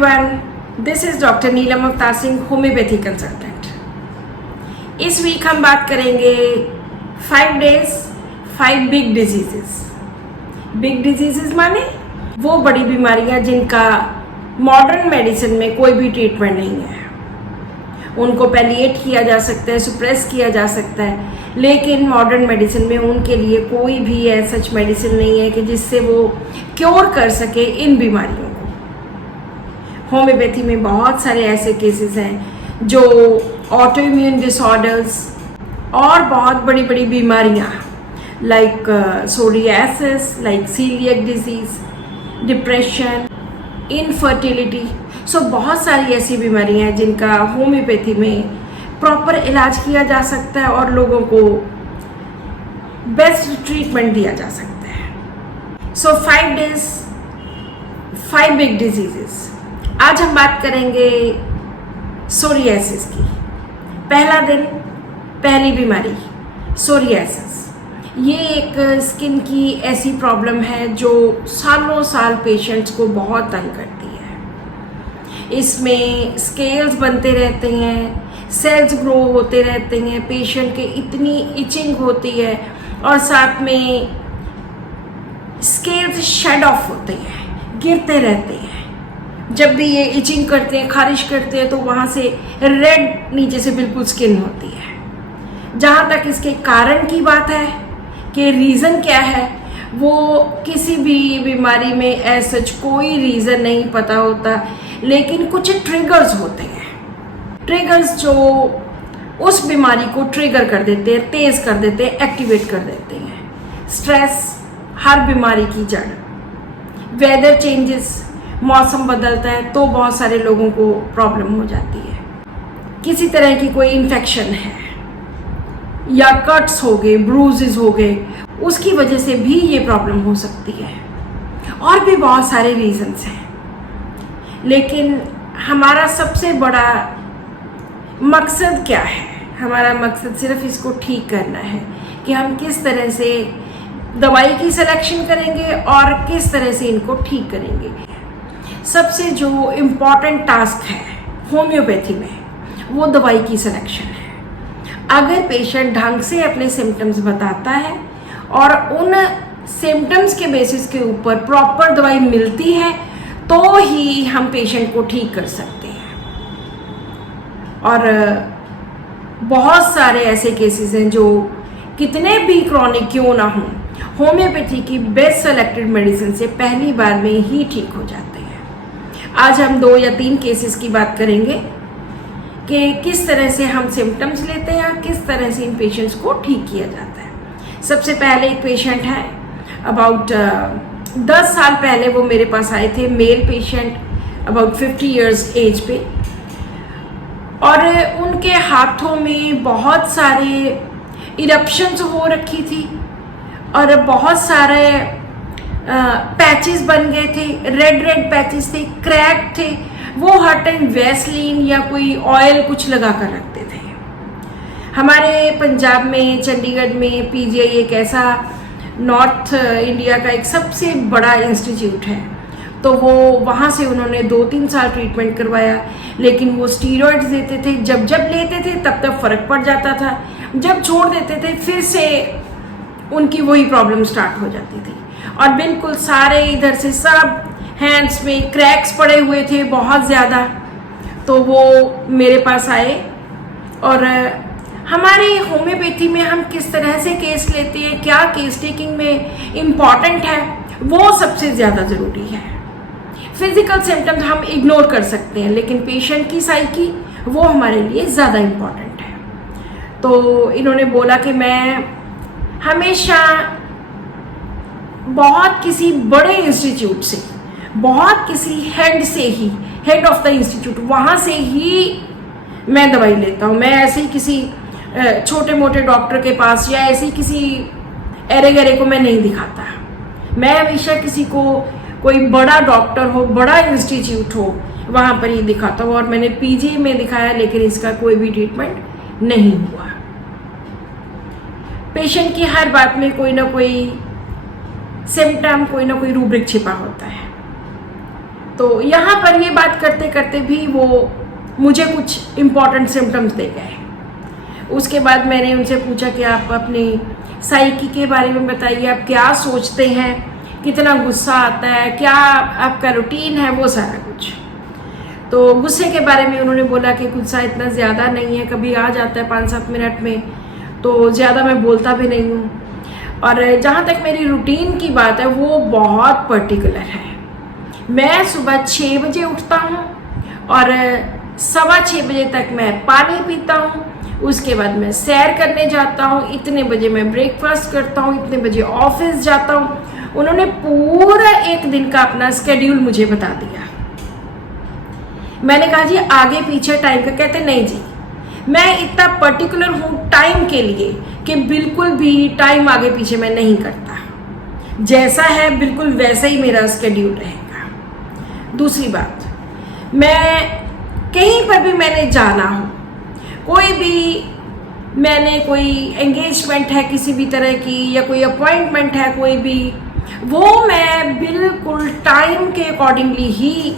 Everyone, this is doctor Neelam Avtar Singh, homeopathy consultant. इस week हम बात करेंगे 5 days 5 big diseases. Big diseases माने वो बड़ी बीमारियां जिनका मॉडर्न मेडिसिन में कोई भी ट्रीटमेंट नहीं है। उनको पैलिएट किया जा सकता है, सुप्रेस किया जा सकता है, लेकिन मॉडर्न मेडिसिन में उनके लिए कोई भी सच मेडिसिन नहीं है कि जिससे वो क्योर कर सके इन बीमारियों को। होम्योपैथी में बहुत सारे ऐसे केसेस हैं जो ऑटो इम्यून डिसऑर्डर्स और बहुत बड़ी बड़ी बीमारियां like psoriasis, like coeliac disease, depression, infertility, so बहुत सारी ऐसी बीमारियां हैं जिनका होम्योपैथी में प्रॉपर इलाज किया जा सकता है और लोगों को बेस्ट ट्रीटमेंट दिया जा सकता है। सो 5 डेज 5 बिग डिजीजेस। आज हम बात करेंगे सोरियासिस की। पहला दिन, पहली बीमारी सोरियासिस। ये एक स्किन की ऐसी प्रॉब्लम है जो सालों साल पेशेंट्स को बहुत तंग करती है। इसमें स्केल्स बनते रहते हैं, सेल्स ग्रो होते रहते हैं, पेशेंट के इतनी इचिंग होती है और साथ में स्केल्स शेड ऑफ होते हैं, गिरते रहते हैं। जब भी ये इचिंग करते हैं, खारिश करते हैं, तो वहाँ से रेड नीचे से बिल्कुल स्किन होती है। जहाँ तक इसके कारण की बात है कि रीज़न क्या है, वो किसी भी बीमारी में ऐसा कोई रीज़न नहीं पता होता, लेकिन कुछ ट्रिगर्स होते हैं। ट्रिगर्स जो उस बीमारी को ट्रिगर कर देते हैं, तेज़ कर देते हैं, एक्टिवेट कर देते हैं। स्ट्रेस हर बीमारी की जड़। वेदर चेंजेस, मौसम बदलता है तो बहुत सारे लोगों को प्रॉब्लम हो जाती है। किसी तरह की कोई इन्फेक्शन है या कट्स हो गए, ब्रूजेस हो गए, उसकी वजह से भी ये प्रॉब्लम हो सकती है। और भी बहुत सारे रीजंस हैं, लेकिन हमारा सबसे बड़ा मकसद क्या है? हमारा मकसद सिर्फ इसको ठीक करना है कि हम किस तरह से दवाई की सिलेक्शन करेंगे और किस तरह से इनको ठीक करेंगे। सबसे जो इम्पॉर्टेंट टास्क है होम्योपैथी में, वो दवाई की सिलेक्शन है। अगर पेशेंट ढंग से अपने सिम्टम्स बताता है और उन सिम्टम्स के बेसिस के ऊपर प्रॉपर दवाई मिलती है, तो ही हम पेशेंट को ठीक कर सकते हैं। और बहुत सारे ऐसे केसेस हैं जो कितने भी क्रॉनिक क्यों ना हों, होम्योपैथी की बेस्ट सेलेक्टेड मेडिसिन से पहली बार में ही ठीक हो जाते हैं। आज हम 2 या 3 केसेस की बात करेंगे कि किस तरह से हम सिम्टम्स लेते हैं और किस तरह से इन पेशेंट्स को ठीक किया जाता है। सबसे पहले एक पेशेंट है, अबाउट 10 साल पहले वो मेरे पास आए थे, male patient, about 50 years age पे, और उनके हाथों में बहुत सारे इरप्शंस हो रखी थी और बहुत सारे पैचेस बन गए थे, रेड रेड पैचेस थे, क्रैक थे। वो हर टाइम वैसलीन या कोई ऑयल कुछ लगा कर रखते थे। हमारे पंजाब में, चंडीगढ़ में पीजीआई एक ऐसा नॉर्थ इंडिया का एक सबसे बड़ा इंस्टीट्यूट है, तो वो वहाँ से उन्होंने 2-3 साल ट्रीटमेंट करवाया, लेकिन वो स्टीरॉइड्स देते थे। जब जब लेते थे तब तक फ़र्क पड़ जाता था, जब छोड़ देते थे फिर से उनकी वही प्रॉब्लम स्टार्ट हो जाती थी। और बिल्कुल सारे इधर से सब हैंड्स में क्रैक्स पड़े हुए थे बहुत ज़्यादा। तो वो मेरे पास आए, और हमारे होम्योपैथी में हम किस तरह से केस लेते हैं, क्या केस टेकिंग में इम्पॉर्टेंट है, वो सबसे ज़्यादा ज़रूरी है। फिजिकल सिम्टम्स हम इग्नोर कर सकते हैं, लेकिन पेशेंट की साइकी वो हमारे लिए ज़्यादा इम्पॉर्टेंट है। तो इन्होंने बोला कि मैं हमेशा बहुत किसी बड़े इंस्टीट्यूट से, बहुत किसी हेड से ही, हेड ऑफ द इंस्टीट्यूट, वहाँ से ही मैं दवाई लेता हूँ। मैं ऐसे ही किसी छोटे मोटे डॉक्टर के पास या ऐसे ही किसी एरे गरे को मैं नहीं दिखाता। मैं हमेशा किसी को, कोई बड़ा डॉक्टर हो, बड़ा इंस्टीट्यूट हो, वहाँ पर ही दिखाता हूँ। और मैंने पीजी में दिखाया, लेकिन इसका कोई भी ट्रीटमेंट नहीं हुआ। पेशेंट की हर बात में कोई ना कोई सिम्टम, कोई ना कोई रूब्रिक छिपा होता है। तो यहाँ पर ये बात करते करते भी वो मुझे कुछ इम्पॉर्टेंट सिम्टम्स दे गए। उसके बाद मैंने उनसे पूछा कि आप अपनी साइकी के बारे में बताइए, आप क्या सोचते हैं, कितना गुस्सा आता है, क्या आपका रूटीन है, वो सारा कुछ। तो गुस्से के बारे में उन्होंने बोला कि गुस्सा इतना ज़्यादा नहीं है, कभी आ जाता है 5-7 मिनट में, तो ज़्यादा मैं बोलता भी नहीं हूँ। और जहाँ तक मेरी रूटीन की बात है वो बहुत पर्टिकुलर है। मैं सुबह 6 बजे उठता हूँ और 6:15 बजे तक मैं पानी पीता हूँ, उसके बाद मैं सैर करने जाता हूँ, इतने बजे मैं ब्रेकफास्ट करता हूँ, इतने बजे ऑफिस जाता हूँ। उन्होंने पूरा एक दिन का अपना स्केड्यूल मुझे बता दिया। मैंने कहा जी आगे पीछे टाइम का, कहते नहीं जी मैं इतना पर्टिकुलर हूँ टाइम के लिए कि बिल्कुल भी टाइम आगे पीछे मैं नहीं करता, जैसा है बिल्कुल वैसा ही मेरा स्केड्यूल रहेगा। दूसरी बात, मैं कहीं पर भी मैंने जाना हो, कोई भी मैंने कोई एंगेजमेंट है किसी भी तरह की या कोई अपॉइंटमेंट है कोई भी, वो मैं बिल्कुल टाइम के अकॉर्डिंगली ही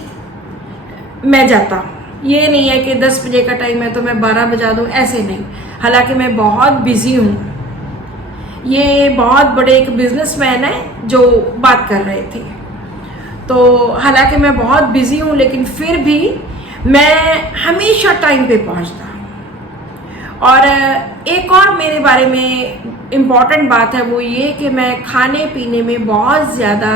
मैं जाता हूँ। ये नहीं है कि 10 बजे का टाइम है तो मैं 12 बजा दूँ, ऐसे नहीं। हालांकि मैं बहुत बिजी हूँ। ये बहुत बड़े एक बिजनेसमैन है जो बात कर रहे थे, तो हालांकि मैं बहुत बिजी हूँ लेकिन फिर भी मैं हमेशा टाइम पे पहुँचता हूँ। और एक और मेरे बारे में इम्पॉर्टेंट बात है वो ये कि मैं खाने पीने में बहुत ज़्यादा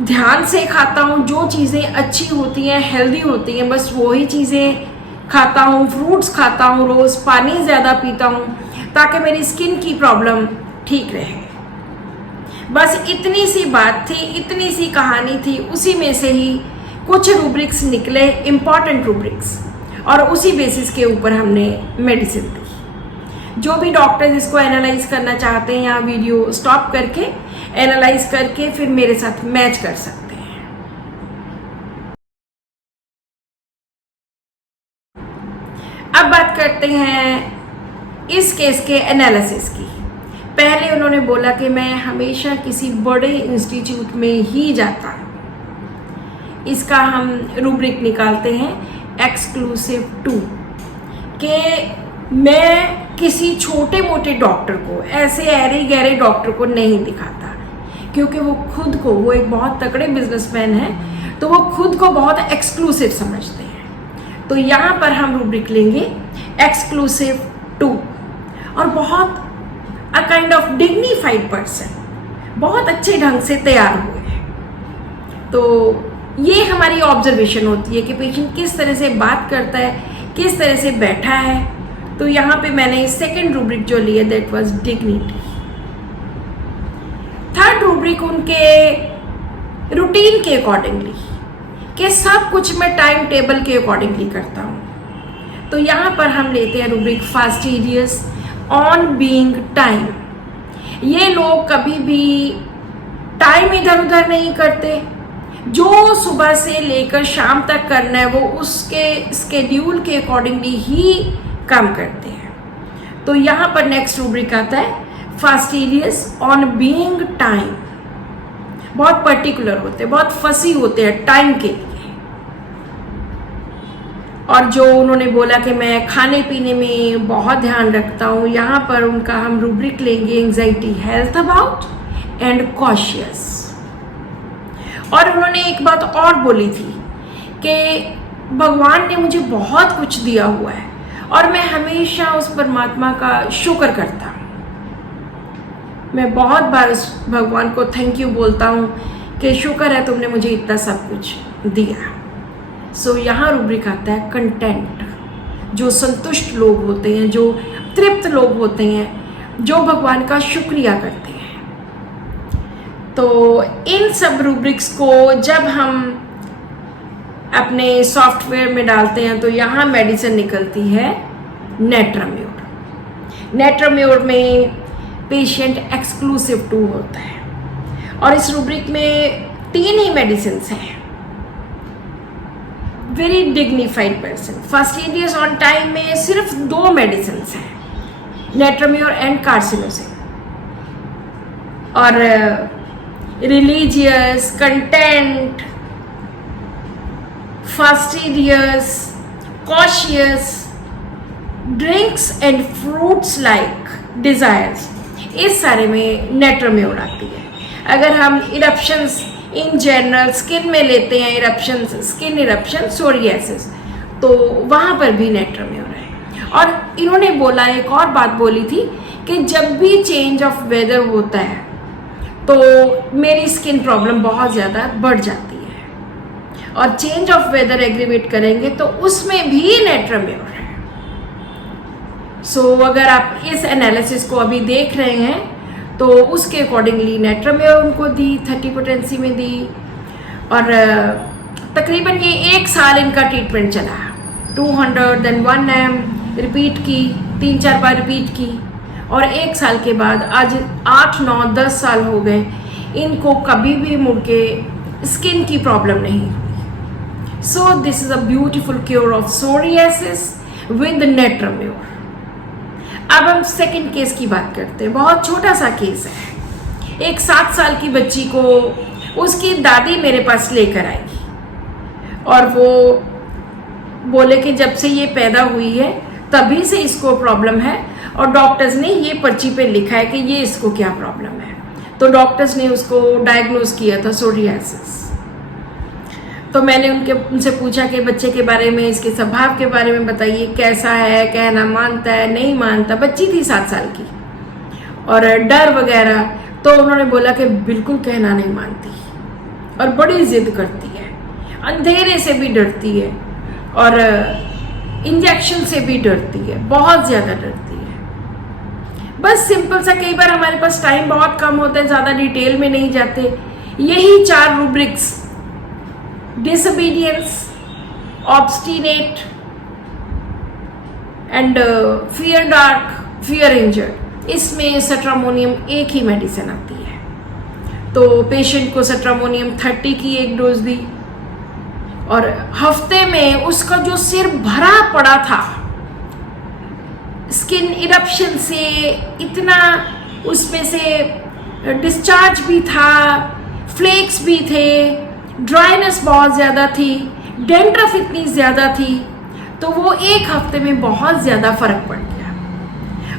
ध्यान से खाता हूँ। जो चीज़ें अच्छी होती हैं, हेल्दी होती हैं, बस वही चीज़ें खाता हूँ। फ्रूट्स खाता हूँ, रोज़ पानी ज़्यादा पीता हूँ ताकि मेरी स्किन की प्रॉब्लम ठीक रहे। बस इतनी सी बात थी, इतनी सी कहानी थी। उसी में से ही कुछ रूब्रिक्स निकले, इम्पॉर्टेंट रूब्रिक्स, और उसी बेसिस के ऊपर हमने मेडिसिन दी। जो भी डॉक्टर्स इसको एनालाइज करना चाहते हैं, यहाँ वीडियो स्टॉप करके एनालाइज करके फिर मेरे साथ मैच कर सकते हैं। अब बात करते हैं इस केस के एनालिसिस की। पहले उन्होंने बोला कि मैं हमेशा किसी बड़े इंस्टीट्यूट में ही जाता हूँ। इसका हम रूब्रिक निकालते हैं एक्सक्लूसिव 2 कि मैं किसी छोटे मोटे डॉक्टर को, ऐसे ऐरे गहरे डॉक्टर को नहीं दिखाता, क्योंकि वो खुद को, वो एक बहुत तगड़े बिजनेसमैन है तो वो खुद को बहुत एक्सक्लूसिव समझते हैं। तो यहाँ पर हम रूब्रिक लेंगे एक्सक्लूसिव 2। और बहुत a kind of dignified person, बहुत अच्छे ढंग से तैयार हुए हैं। तो ये हमारी ऑब्जर्वेशन होती है कि पेशेंट किस तरह से बात करता है, किस तरह से बैठा है। तो यहाँ पे मैंने सेकंड रूब्रिक जो लिया that was dignity. Third rubric उनके रूटीन के अकॉर्डिंगली, कि सब कुछ मैं टाइम टेबल के अकॉर्डिंगली करता हूँ। तो यहाँ पर हम लेते हैं rubric fastidious on being time. ये लोग कभी भी टाइम इधर उधर नहीं करते। जो सुबह से लेकर शाम तक करना है वो उसके स्केड्यूल के अकॉर्डिंगली ही काम करते हैं। तो यहाँ पर नेक्स्ट रूब्रिक आता है फास्टिडियस ऑन बीइंग टाइम। बहुत पर्टिकुलर होते हैं, बहुत फसी होते हैं टाइम के लिए। और जो उन्होंने बोला कि मैं खाने पीने में बहुत ध्यान रखता हूँ, यहाँ पर उनका हम रूब्रिक लेंगे anxiety health about and cautious. और उन्होंने एक बात और बोली थी कि भगवान ने मुझे बहुत कुछ दिया हुआ है और मैं हमेशा उस परमात्मा का शुक्र करता हूँ। मैं बहुत बार उस भगवान को थैंक यू बोलता हूँ कि शुक्र है तुमने मुझे इतना सब कुछ दिया। सो यहाँ रूब्रिक आता है कंटेंट। जो संतुष्ट लोग होते हैं, जो तृप्त लोग होते हैं, जो भगवान का शुक्रिया करते हैं। तो इन सब रूब्रिक्स को जब हम अपने सॉफ्टवेयर में डालते हैं तो यहाँ मेडिसिन निकलती है नेट्राम्योर। नेट्राम्योर में पेशेंट एक्सक्लूसिव 2 होता है और इस रूब्रिक में 3 ही मेडिसिन हैं। Very dignified person. Fastidious on time में सिर्फ 2 मेडिसिन हैं, नेट्राम्योर एंड कार्सिनोसिन। और religious, content, fastidious, cautious, drinks and fruits like desires, इस सारे में नेट्रोम्योर आती है। अगर हम इरप्शंस इन जनरल स्किन में लेते हैं, इरप्शंस, स्किन इरप्शन, सोरियासिस, तो वहाँ पर भी नेट्रोम्योर है। और इन्होंने बोला, एक और बात बोली थी कि जब भी चेंज ऑफ वेदर होता है तो मेरी स्किन प्रॉब्लम बहुत ज़्यादा बढ़ जाती है, और चेंज ऑफ वेदर एग्रीवेट करेंगे तो उसमें भी नेट्रोम्योर है। सो अगर आप इस एनालिसिस को अभी देख रहे हैं तो उसके अकॉर्डिंगली नेट्रोम्योर उनको दी, 30 पोटेंसी में दी, और तकरीबन ये 1 साल इनका ट्रीटमेंट चला। 200 देन 1 ml रिपीट की, 3-4 बार रिपीट की, और 1 साल के बाद आज 8, 9, 10 साल हो गए, इनको कभी भी मुड़ के स्किन की प्रॉब्लम नहीं हुई। So this is a beautiful cure of psoriasis with नेट्रोम्योर। अब हम सेकंड केस की बात करते हैं। बहुत छोटा सा केस है। एक 7 साल की बच्ची को उसकी दादी मेरे पास लेकर आई, और वो बोले कि जब से ये पैदा हुई है तभी से इसको प्रॉब्लम है, और डॉक्टर्स ने ये पर्ची पे लिखा है कि ये इसको क्या प्रॉब्लम है। तो डॉक्टर्स ने उसको डायग्नोज किया था सोरियासिस। तो मैंने उनसे पूछा कि बच्चे के बारे में, इसके स्वभाव के बारे में बताइए, कैसा है, कहना मानता है, नहीं मानता। बच्ची थी 7 साल की, और डर वगैरह। तो उन्होंने बोला कि बिल्कुल कहना नहीं मानती, और बड़ी जिद करती है, अंधेरे से भी डरती है, और इंजेक्शन से भी डरती है, बहुत ज़्यादा डरती है। बस सिंपल सा, कई बार हमारे पास टाइम बहुत कम होता है, ज़्यादा डिटेल में नहीं जाते। यही 4 rubrics, disobedience, obstinate and fear dark, fear injured, इसमें सट्रामोनियम एक ही मेडिसिन आती है। तो पेशेंट को सट्रामोनियम 30 की 1 डोज दी, और हफ्ते में उसका जो सिर भरा पड़ा था स्किन इरप्शन से, इतना उसमें से डिस्चार्ज भी था, फ्लेक्स भी थे, ड्राइनेस बहुत ज़्यादा थी, डेंड्रफ इतनी ज़्यादा थी, तो वो 1 हफ्ते में बहुत ज़्यादा फ़र्क पड़ गया।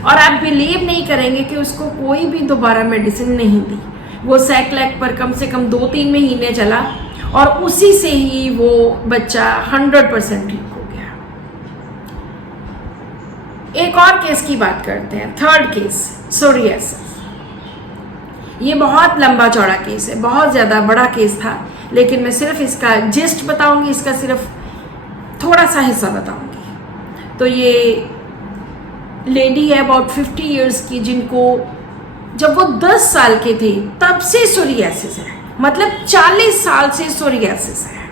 और आप बिलीव नहीं करेंगे कि उसको कोई भी दोबारा मेडिसिन नहीं दी। वो सैक्लैक पर कम से कम 2-3 महीने चला, और उसी से ही वो बच्चा 100% ठीक हो गया। एक और केस की बात करते हैं, थर्ड केस, सोरियासिस। ये बहुत लंबा चौड़ा केस है, बहुत ज़्यादा बड़ा केस था, लेकिन मैं सिर्फ इसका जिस्ट बताऊंगी, इसका सिर्फ थोड़ा सा हिस्सा बताऊंगी। तो ये लेडी है अबाउट 50 इयर्स की, जिनको जब वो 10 साल के थे तब से सोरियासिस है, मतलब 40 साल से सोरियासिस है।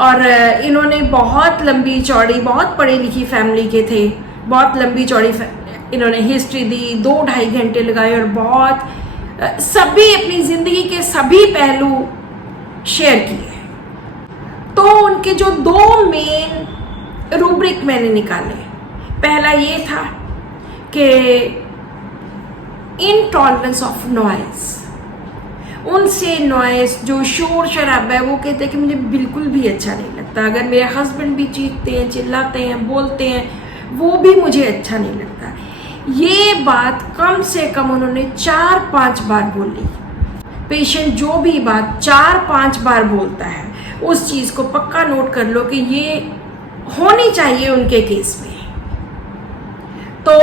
और इन्होंने बहुत लंबी चौड़ी, बहुत पढ़ी लिखी फैमिली के थे, बहुत लंबी चौड़ी इन्होंने हिस्ट्री दी, 2-2.5 घंटे लगाए, और बहुत सभी अपनी ज़िंदगी के सभी पहलू शेयर किए। तो उनके जो 2 मेन रूब्रिक मैंने निकाले, पहला ये था कि इनटॉलरेंस ऑफ नॉइज। उनसे नॉइज, जो शोर शराबा है, वो कहते हैं कि मुझे बिल्कुल भी अच्छा नहीं लगता। अगर मेरे हस्बैंड भी चीखते हैं, चिल्लाते हैं, बोलते हैं, वो भी मुझे अच्छा नहीं लगता। ये बात कम से कम उन्होंने 4-5 बार बोली। पेशेंट जो भी बात 4-5 बार बोलता है, उस चीज़ को पक्का नोट कर लो कि ये होनी चाहिए उनके केस में। तो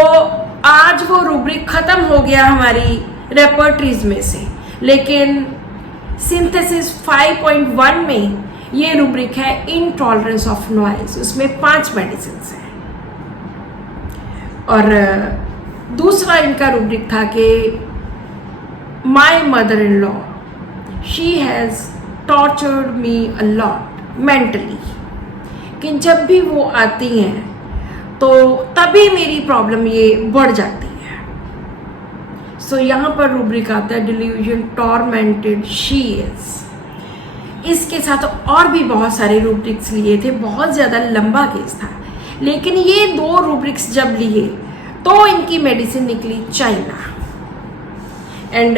आज वो रूब्रिक ख़त्म हो गया हमारी रेपर्टरीज में से, लेकिन सिंथेसिस 5.1 में ये रूब्रिक है इनटॉलरेंस ऑफ नॉइज। उसमें 5 मेडिसिन हैं। और दूसरा इनका रूब्रिक था कि my mother in law, she has tortured me a lot mentally, कि जब भी वो आती हैं तो तभी मेरी प्रॉब्लम ये बढ़ जाती है। सो यहाँ पर रूब्रिक आता है डिल्यूजन टॉर्मेंटेड शी इज। इसके साथ और भी बहुत सारे रूब्रिक्स लिए थे, बहुत ज़्यादा लंबा केस था, लेकिन ये 2 रूब्रिक्स जब लिए तो इनकी मेडिसिन निकली चाइना। एंड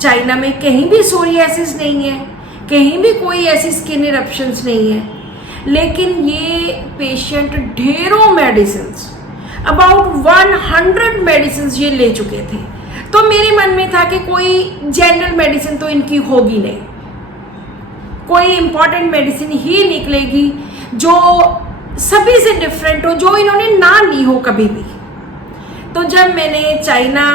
चाइना में कहीं भी सोरियासिस नहीं है, कहीं भी कोई ऐसी स्किन इरप्शंस नहीं है, लेकिन ये पेशेंट ढेरों मेडिसिन्स, अबाउट 100 मेडिसिन्स ये ले चुके थे। तो मेरे मन में था कि कोई जनरल मेडिसिन तो इनकी होगी नहीं, कोई इंपॉर्टेंट मेडिसिन ही निकलेगी जो सभी से डिफरेंट हो, जो इन्होंने ना ली हो कभी भी। तो जब मैंने चाइना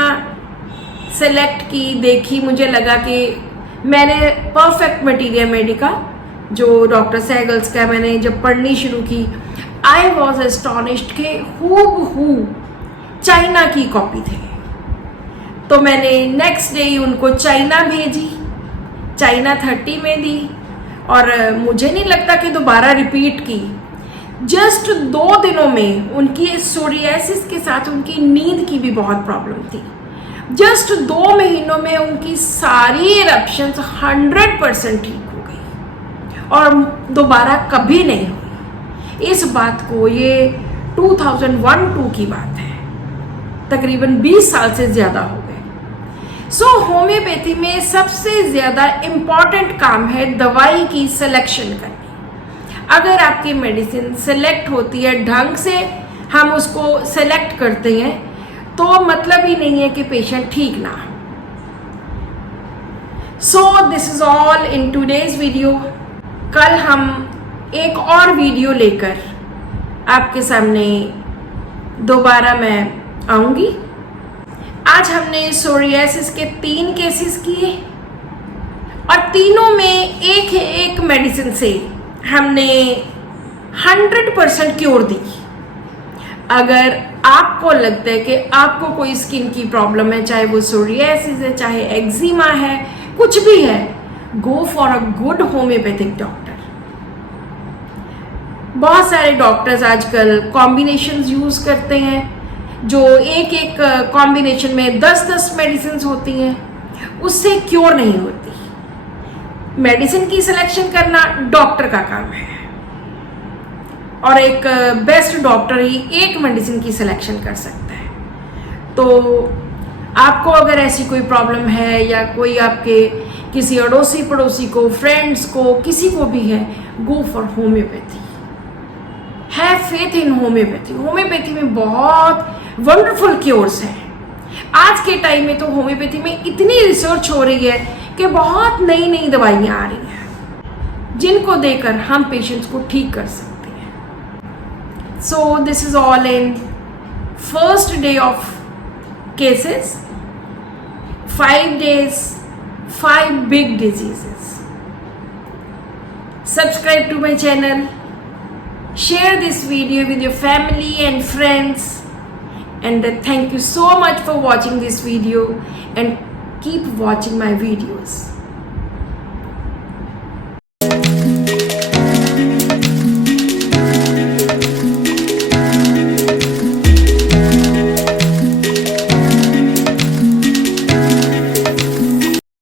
सेलेक्ट की, देखी, मुझे लगा कि मैंने परफेक्ट मटीरियल मेडिका जो डॉक्टर सहगल्स का मैंने जब पढ़नी शुरू की, आई वॉज एस्टॉनिश्ड के हूबहू चाइना की कॉपी थे। तो मैंने नेक्स्ट डे उनको चाइना भेजी, चाइना 30 में दी, और मुझे नहीं लगता कि दोबारा रिपीट की। जस्ट 2 दिनों में उनकी सोरियासिस के साथ उनकी नींद की भी बहुत प्रॉब्लम थी। जस्ट 2 महीनों में उनकी सारी इरप्शंस 100% ठीक हो गई और दोबारा कभी नहीं हुई। इस बात को, ये 2001-2 की बात है, तकरीबन 20 साल से ज़्यादा हो गए। होम्योपैथी में सबसे ज़्यादा इम्पॉर्टेंट काम है दवाई की सिलेक्शन करनी। अगर आपकी मेडिसिन सेलेक्ट होती है ढंग से, हम उसको सेलेक्ट करते हैं, तो मतलब ही नहीं है कि पेशेंट ठीक ना। This is all in today's video. कल हम एक और वीडियो लेकर आपके सामने दोबारा मैं आऊंगी। आज हमने सोरियासिस के 3 केसेस किए और तीनों में एक मेडिसिन से हमने 100% क्योर दी। अगर आपको लगता है कि आपको कोई स्किन की प्रॉब्लम है, चाहे वो सोरियासिस है, चाहे एक्जिमा है, कुछ भी है, go for a good homeopathic doctor. बहुत सारे डॉक्टर्स आजकल कॉम्बिनेशंस यूज करते हैं, जो एक कॉम्बिनेशन में 10-10 मेडिसिन होती हैं, उससे क्योर नहीं होती। मेडिसिन की सिलेक्शन करना डॉक्टर का काम है और एक बेस्ट डॉक्टर ही एक मेडिसिन की सिलेक्शन कर सकता है। तो आपको अगर ऐसी कोई प्रॉब्लम है या कोई आपके किसी अड़ोसी पड़ोसी को, फ्रेंड्स को, किसी को भी है, go for homeopathy. Have faith in homeopathy. Homeopathy में बहुत वंडरफुल क्योर्स हैं। आज के टाइम में तो होम्योपैथी में इतनी रिसर्च हो रही है कि बहुत नई नई दवाइयाँ आ रही हैं जिनको देकर हम पेशेंट्स को ठीक कर सकते हैं। सो this is all in first day of cases, 5 days, 5 big diseases. Subscribe to my channel, share this video with your family and friends, and thank you so much for watching this video and keep watching my videos.